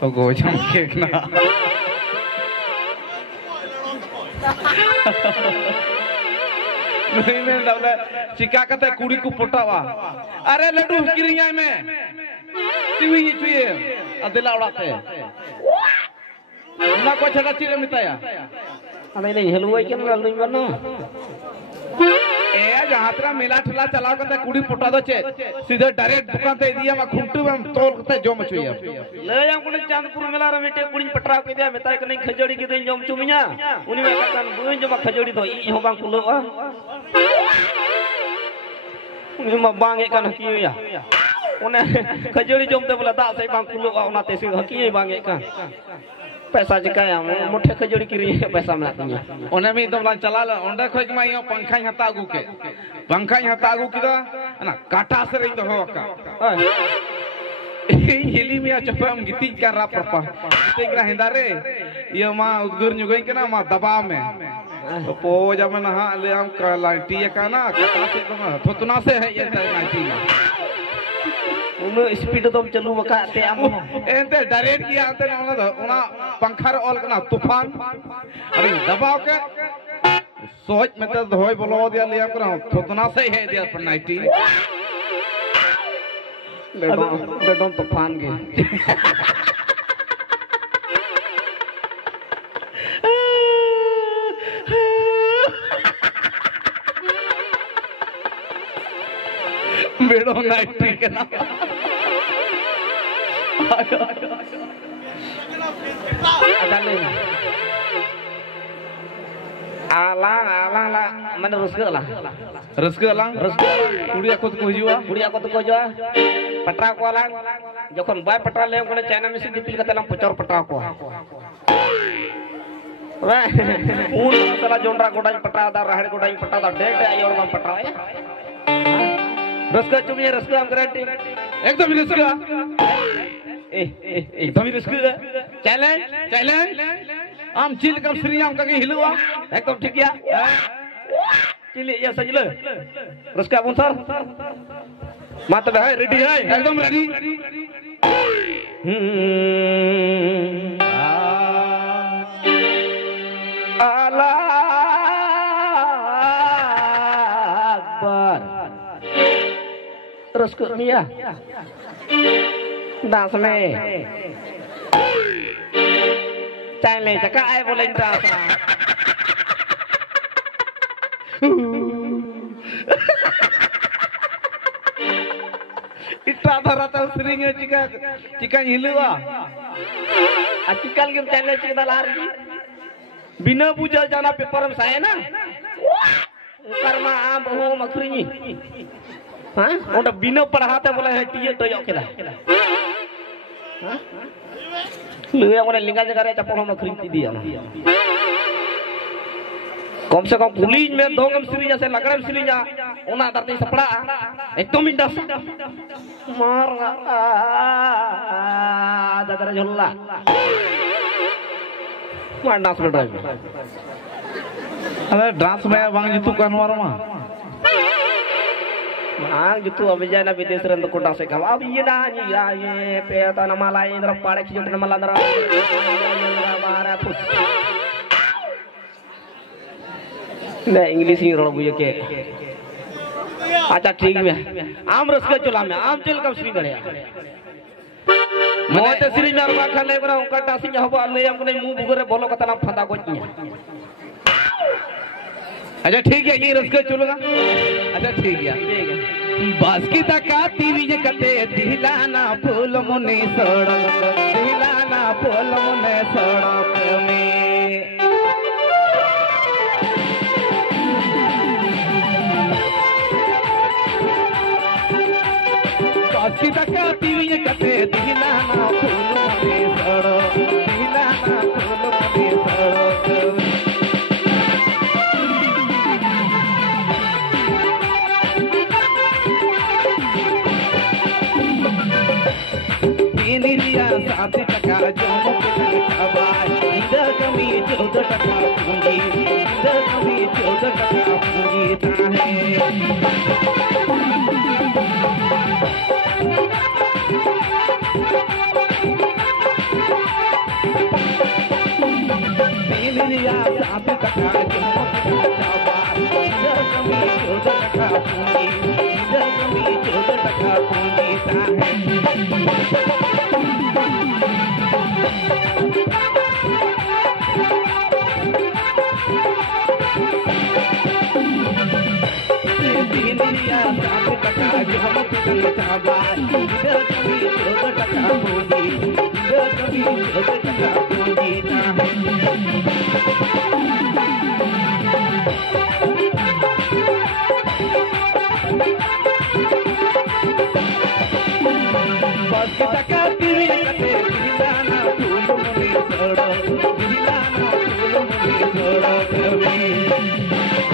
तो गोजम के ना नहीं में डबले चिका कते कुड़ी को पटावा अरे लड्डू किरिया में टीवी चुए अदला उड़ाते ना को छड़ा चिरे मिताया अरे नहीं हलवाई के नहीं बनो ए जहां तरा मेला ठला चलाओ कते कुड़ी पटा दो चे सीधे डायरेक्ट दुकान ते दिया मा खुंटू में तोल कते जोम चुया ले या कुने चांदपुर मेला रे मिटे कुड़ी पटरा के दिया मिताय कने खजड़ी के दिन जोम चुमिया उनी में कान बुई जोमा खजड़ी तो ई हो बांग कुलोआ उनी मा बांगे कान किया उने खजड़ी जोम ते बोला दा से बांग कुलोआ उना ते से हकी बांगे का पैसा चिकाया मोठे खजड़ी की रही है पैसा मिला ओने में दम चला ओंडे खोज मा यो पंखा हता आगु के पंखा हता आगु किदा ना काटा से रही हो का हिली में चपम गिती कर रा परपा तेगरा हिंदा रे ये मा उदगुर नुगई के ना मा दबाव में तो पो जब ना ले हम लाइटी का ना काटा से तो थुतना से है ये लाइटी उनो स्पीड तो चलू बका ते आम एंते डायरेक्ट किया आते ना उना पंखा रे ऑल कना तूफान अरे दबाव के सोच में तो होय बोलो दिया लिया करा थोतना से है दिया पर 90 बेडों तूफान के बेडो 90 के ना alang lah mana ruska lah kudia ko ko jua patra ko alang jokon bay patra le ko China mesin dipil kata lang pocor patra ko wah un sala jondra godai patra da rahad godai patra da dek ayor bang patra ya ruska cumnya ruska am garanti एकदम रुस्का एकदम रुस्का challenge आम chill कम श्री आम का हिलवा एकदम ठीक या chill या सजलो रुस्का बुन सर मात है रेडी है एकदम रेडी अल्लाह अकबर रुस्का मिया डांस में चले चका आए बोले डांस इतना धरा था स्ट्रिंग है चिका हिलवा चिकन के चले चिकन लार बिना पूजा जाना पेपर में साए ना कर्मा आ बहु मखरी हां ओटा बिना पढ़ाते बोले है टीए तो यो केदा हां लुया मोने लिंगा जगह रे चपल हम खरीद दिया कम से कम पुलिस में दोगम श्री जैसे लगरम श्री जा ओना धरती सपड़ा एकदम इंडस मार दादा झोला मार डांस में ड्राइव अरे डांस में वांग जितु कनवार मा ang jutu abija na vides ren ko dase kam ab yena ni ya ye pe ta na mala indra pare ki jotna mala ndra mara put na english ni ro buye ke acha ठीक में आम रस के चला में आम चल कब श्री गड़े मोते श्री में अरबा खले बरा उनका टासी हबो ले हम ने मुंह बुगरे बोलो कता ना फंदा गोची अच्छा ठीक है ये रस के चलेगा अच्छा ठीक है बास्की तका टीवी जे कते दिलाना फूल मुने सड़क दिलाना फूल मुने सड़क में बास्की तका टीवी जे कते दिलाना फूल मुने सड़क दिलाना फूल मुने सड़क निरिया 7 टका जोमो के खबार इधर कमी 14 टका पूंजी इधर कमी 14 टका पूंजी था है हम पितंग चाबा इधर कभी जोग टका पूंजी इधर कभी जोग टका पूंजी ना है बस के टका तीवी कते दिलाना फूल मुनी सोड़ो दिलाना फूल मुनी सोड़ो कभी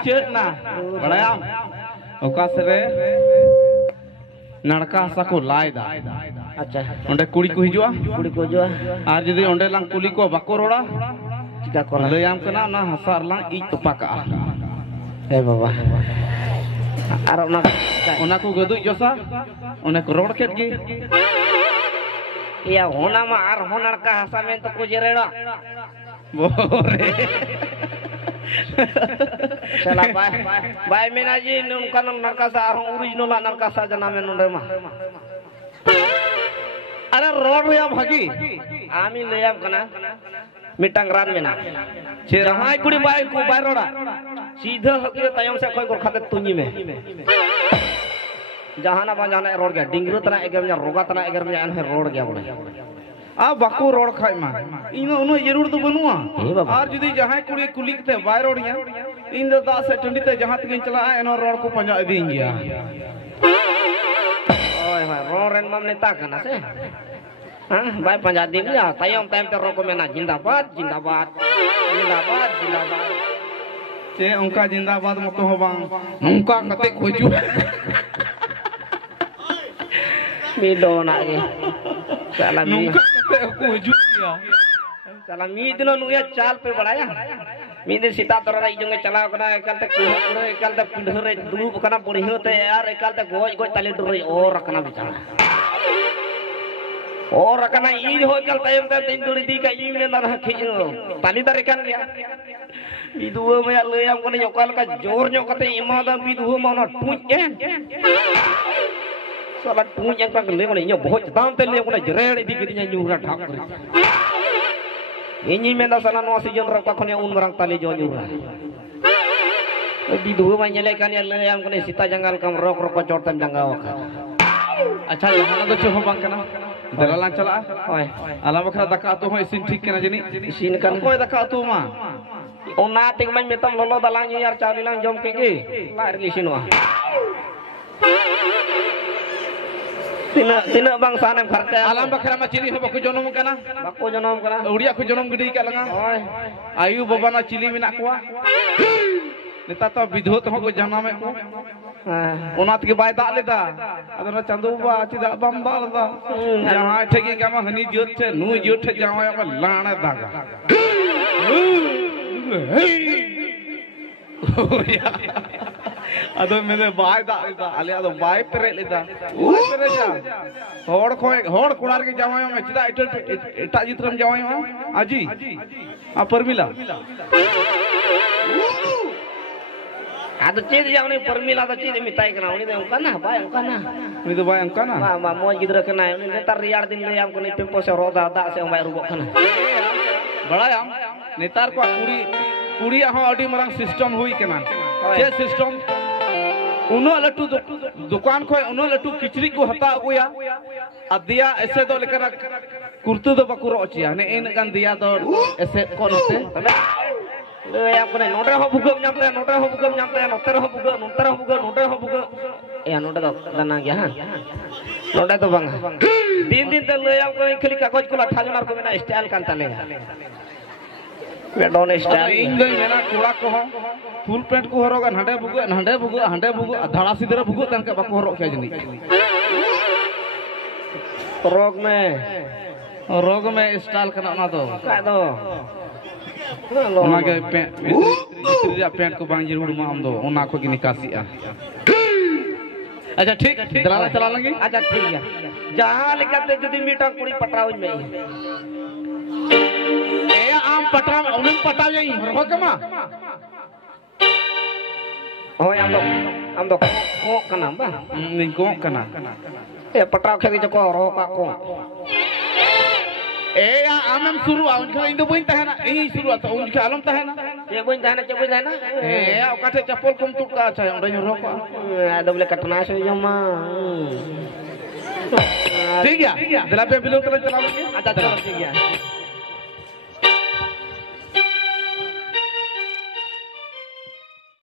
बड़ाया ओकासरे नड़का सा को लायदा अच्छा ओंडे कुड़ी को हिजुआ आर जदी ओंडे लांग कुली को बाको रोड़ा चिका को लयाम कना ना हसार लांग ई तोपाका ए बाबा आर ओना को गदु जोसा ओने को रोड़ केट गी या होना मा आर होनड़ का हसा में तो को जरेड़ा बोरे चला बाय मेना जी नुका नरकासा ओरिजिनल नरकासा जना में नोंडे मा अरे रोड या भागी आमी लेयाम कना मिटांग रान मेना जहां कुड़ी बाय को बाय रोड़ा सीधा हके तयम से कोई को खाते तुनी में जहां ना जहां रोड गया डिंगरो तना एगर में रोगा तना एगर में अन रोड गया बोले आ बाको रोड खाय मा इन उनो जरूर तो बनुआ और जदी जहां कुड़ी कुली ते बाय रोड़िया इन द दा से टंडी ते जहां तक चला एनो रोड को पंजा इदिन गया ओए भाई रोड रेन मम नेता कना से हां बाय पंजा दिन गया तयम टाइम ते रोको मेना जिंदाबाद जिंदाबाद जिंदाबाद जिंदाबाद चे उनका जिंदाबाद मतो हो बांग नुका कते खोजू मिलो ना के चला नुका कते खोजू चला मी दिनो नुया चाल पे बढ़ाया मी दिन सीता तोरा इजंगे चला कना एकल ते कुहरे एकल ते पिंढरे दुलुप कना बढ़ियो ते यार एकल ते गोज गोज तले डरे और रखना बेचारा और रखना ई हो कल तयम ते तीन दुड़ी दी का ई में ना खि ताली दरे kan गया बिदुआ में लेयम कने योकल का जोर न्यो कते इमा दा बिदुआ माना टुएन साला टुएन का ले मने न्यो बहुत दाम ते ले कने जरेड़ दी किदिnya nyura ढाक ini menda sana no si jonro ka khone un marang tali jo nyura di dua manyele kan ya leam kone sita jangal kam rok rok cotam jangaw ka अच्छा यहाँ तो चोह बांग कना दलाला चला ओए आला बखरा दका तो हो इसिन ठीक कना जनी इसिन kan कोई दका तो मा ona ting man metam lolo dalang yar chali lang jom ke ge lar lisin wa tina bang sanem kharta आला बखरा मा चिली हो बको जनम कना उड़िया को जनम गडी का लगा ओए आयु बाबा ना चिली मेना कोआ नेता तो विधोत हो को जाना में को ओनात के बाय दाल लेता अदर चंदू बा चिदा बम दाल दा यहां ठेगी का हनी जोत से नु जोत जावा का लाना दागा अदो मेरे बाय दा आले अदो बाय पेरे लेता पेरे जा होड़ कुड़ार के जावा में चिदा एटा जित्रम जावा आजी आ Parmila Ada ciri yang ni permila ada ciri mitai kena ini yang kana, bayang kana. Ini tu bayang kana. Ma mau gidra kena ini netar riar din le yang kena tempo se roda da se bayar rubok kana. Bada yang netar ko kuri ahon adi marang system hui kena. Ce system uno latu दुकान को उनो लटू किचरी को हता अगुया अदिया ऐसे तो लेकर कुर्तू तो बकुरो chia ने इन gun दिया तो ऐसे कौन से le yang kena noter ho bugam nyampe noter ho bugam nyampe noter ho bugam ya noter to dana gya ha noter to bang din te le yang kena khali kagoj ko latha jonar ko mena style kan tale don style इन गई मेरा कोड़ा को full pant को हरोगा हंडे बुगु धड़ा सीधे बुगु तन के बको हरो क्या जनी रोग में स्टाइल करना ना तो का दो ओना के पैंट को बांग जरूर मा हम दो ओना को की निकासी आ अच्छा ठीक दलाला चला लेंगे अच्छा ठीक है जहां लेकर जदी मीठा कुड़ी पटराव में ए आम पटरा उन पटा जाई हो कमा oh am do ko kana ba ni ko kana e pataw khagi ko ro ka ko ए आम शुरू आ उनका इन दो बइन तहना ए शुरू आ तो उनका आलम तहना ये बइन तहना ए ओकाटे चप्पल कम टुक का अच्छा ओंडे रो को डबले कटना से जमा ठीक है दिला पे बिलो चला अच्छा चलो ठीक है